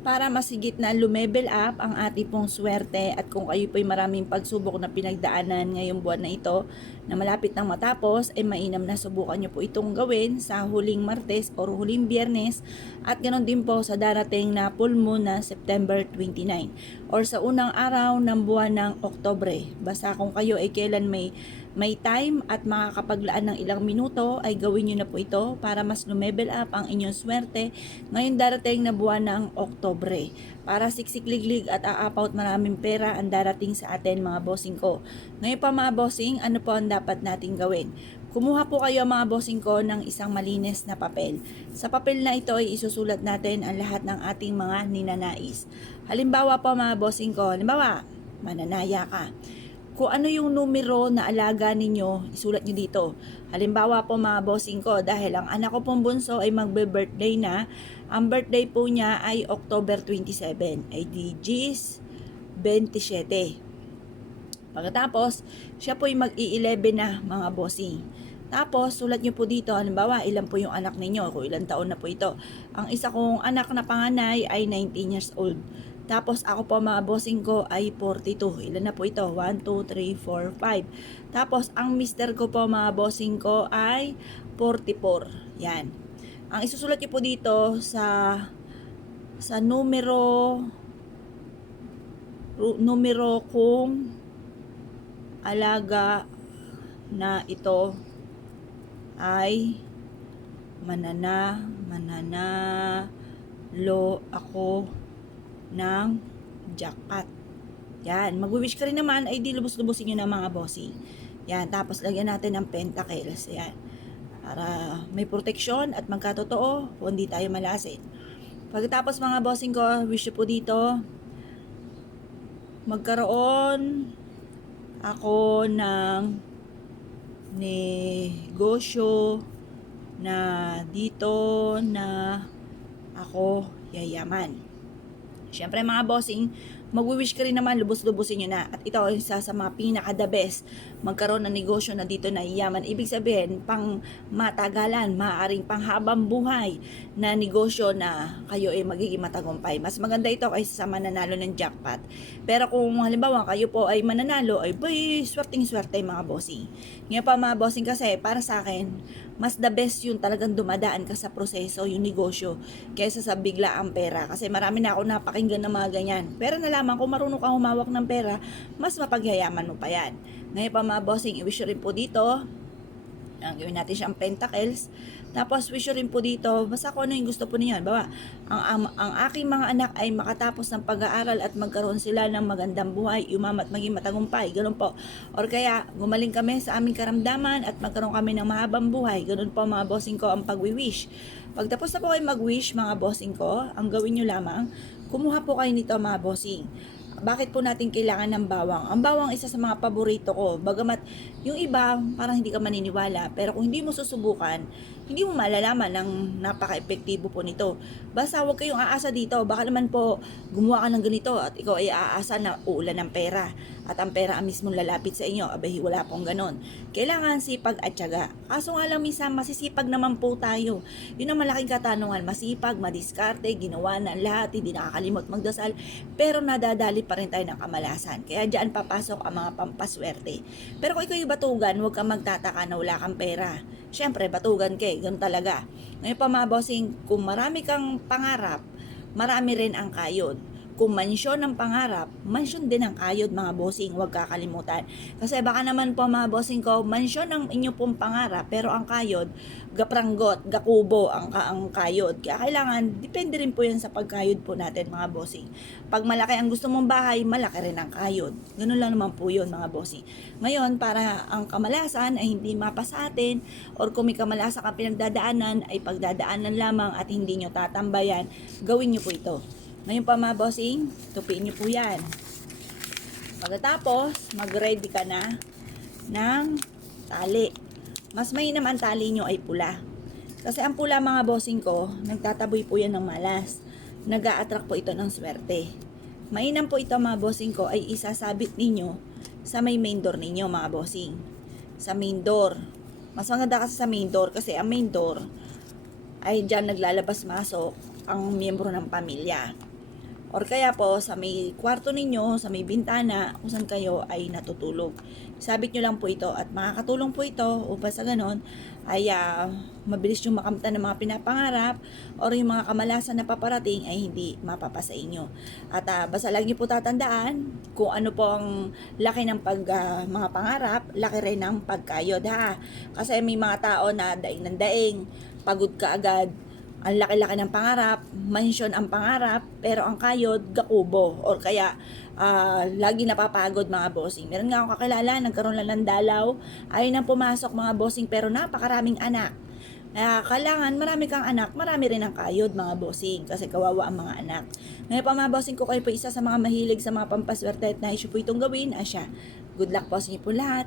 para masigit na lumevel up ang ating pong swerte at kung kayo po'y maraming pagsubok na pinagdaanan ngayong buwan na ito na malapit nang matapos, ay mainam na subukan nyo po itong gawin sa huling Martes o huling Biyernes at ganoon din po sa darating na full moon na September 29 or sa unang araw ng buwan ng Oktubre. Basta kung kayo ay kailan may time at makakapaglaan ng ilang minuto, ay gawin nyo na po ito para mas lumevel up ang inyong swerte ngayon darating na buwan ng Oktubre. Para siksik-liglig at aapaw at maraming pera ang darating sa atin mga bossing ko. Ngayon pa mga bossing, ano po ang dapat nating gawin? Kumuha po kayo mga bossing ko ng isang malinis na papel. Sa papel na ito ay isusulat natin ang lahat ng ating mga ninanais. Halimbawa po mga bossing ko, halimbawa, mananaya ka. Kung ano yung numero na alaga ninyo, isulat nyo dito. Halimbawa po mga bossing ko, dahil ang anak ko pong bunso ay magbe-birthday na, ang birthday po niya ay October 27, ay di G's 27. Pagkatapos, siya po ay mag-i-11 na mga bossing. Tapos, sulat nyo po dito, halimbawa, ilan po yung anak ninyo, kung ilang taon na po ito. Ang isa kong anak na panganay ay 19 years old. Tapos ako po mga bossing ko ay 42. Ilan na po ito? 1, 2, 3, 4, 5. Tapos ang mister ko po mga bossing ko ay 44. Yan. Ang isusulat niyo po dito sa numero kung alaga na ito ay mananalo ako ng jackpot. Yan, mag-wish ka rin naman ay di lubos-lubosin nyo na mga bossing. Yan, tapos lagyan natin ng pentacles. Yan, para may proteksyon at magkatotoo, hindi tayo malasin. Pagkatapos mga bossing ko, wish po dito, magkaroon ako ng negosyo na dito na ako yayaman. Siyempre mga bossing, mag-wish ka rin naman, lubos-lubosin nyo na. At ito ay isa sa mga pinaka-the best. Magkaroon ng negosyo na dito na yaman. Ibig sabihin, pang matagalan, maaaring panghabang buhay na negosyo na kayo ay magiging matagumpay. Mas maganda ito kaysa sa mananalo ng jackpot. Pero kung halimbawa kayo po ay mananalo, ay boy, swerteng-swerte mga bossing. Ngayon pa mga bossing kasi, para sa akin, mas the best yun talagang dumadaan ka sa proseso, yung negosyo, kaysa sa bigla ang pera. Kasi marami na ako napakinggan ng mga ganyan. Pero nalaman ko marunong kang humawak ng pera, mas mapagyayaman mo pa yan. Ngayon pa mga bossing, i-wish rin po dito, ang gawin natin siyang pentacles. Tapos wish rin po dito, basta kung ano yung gusto po niyo. Bawa, ang aking mga anak ay makatapos ng pag-aaral at magkaroon sila ng magandang buhay, umamat maging matagumpay, ganun po. Or kaya, gumaling kami sa aming karamdaman at magkaroon kami ng mahabang buhay, ganun po mga bossing ko ang pag-wish. Pagtapos na po kayo mag-wish mga bossing ko, ang gawin nyo lamang, kumuha po kayo nito mga bossing. Bakit po natin kailangan ng bawang? Ang bawang isa sa mga paborito ko. Bagamat yung iba, parang hindi ka maniniwala. Pero kung hindi mo susubukan, hindi mo malalaman ng napaka-epektibo po nito. Basta huwag kayong aasa dito. Baka naman po gumawa ka ng ganito at ikaw ay aasa na uulan ng pera. At ang pera ang mismong lalapit sa inyo. Abay, wala pong ganon. Kailangan sipag at tiyaga. Kaso nga lang minsan, masisipag naman po tayo. Yun ang malaking katanungan. Masipag, madiskarte, ginawa na lahat, hindi nakakalimot magdasal. Pero nadadali pa rin tayo ng kamalasan. Kaya diyan papasok ang mga pampaswerte. Pero kung ikaw yung batugan, huwag kang magtataka na wala kang pera. Siyempre, batugan ka ganun talaga. Ngayon pa mga bossing, kung marami kang pangarap, marami rin ang kayod. Kung mansyon ang pangarap, mansyon din ang kayod mga bossing, huwag kakalimutan. Kasi baka naman po mga bossing ko, mansyon ang inyo pong pangarap, pero ang kayod, gapranggot, gakubo ang kayod. Kaya kailangan, depende rin po yan sa pagkayod po natin mga bossing. Pag malaki ang gusto mong bahay, malaki rin ang kayod. Ganun lang naman po yun mga bossing. Ngayon, para ang kamalasan ay hindi mapa sa atin, or kung may kamalasan kang pinagdadaanan, ay pagdadaanan lamang at hindi nyo tatambayan, gawin nyo po ito. Ngayon pa mga bossing, tupiin nyo po yan. Pagkatapos, mag-ready ka na ng tali. Mas mainam ang tali nyo ay pula. Kasi ang pula mga bossing ko, nagtataboy po yan ng malas. Nag-a-attract po ito ng swerte. Mainam po ito mga bossing ko ay isasabit ninyo sa main door ninyo mga bossing. Sa main door. Mas maganda kasi sa main door kasi ang main door ay dyan naglalabas-masok ang miyembro ng pamilya. or kaya po sa may kwarto ninyo, sa may bintana, kung saan kayo ay natutulog. Sabit nyo lang po ito at makakatulong po ito upang sa ganon ay mabilis yung makamtan ng mga pinapangarap or yung mga kamalasan na paparating ay hindi mapapasa inyo. At basta lagi po tatandaan kung ano po ang laki ng mga pangarap, laki rin ng pagkayod ha. Kasi may mga tao na daing ng daing, pagod ka agad, ang laki-laki ng pangarap, mansyon ang pangarap, pero ang kayod, gakubo. Or kaya, lagi napapagod mga bossing. Meron nga akong kakilala, nagkaroon lang ng dalaw, ayun ang pumasok mga bossing, pero napakaraming anak. Kailangan marami kang anak, marami rin ang kayod mga bossing, kasi kawawa ang mga anak. Ngayon pa mga bossing ko, kayo po isa sa mga mahilig sa mga pampaswerte at naisyo po itong gawin, asya. Good luck po sa inyo po lahat.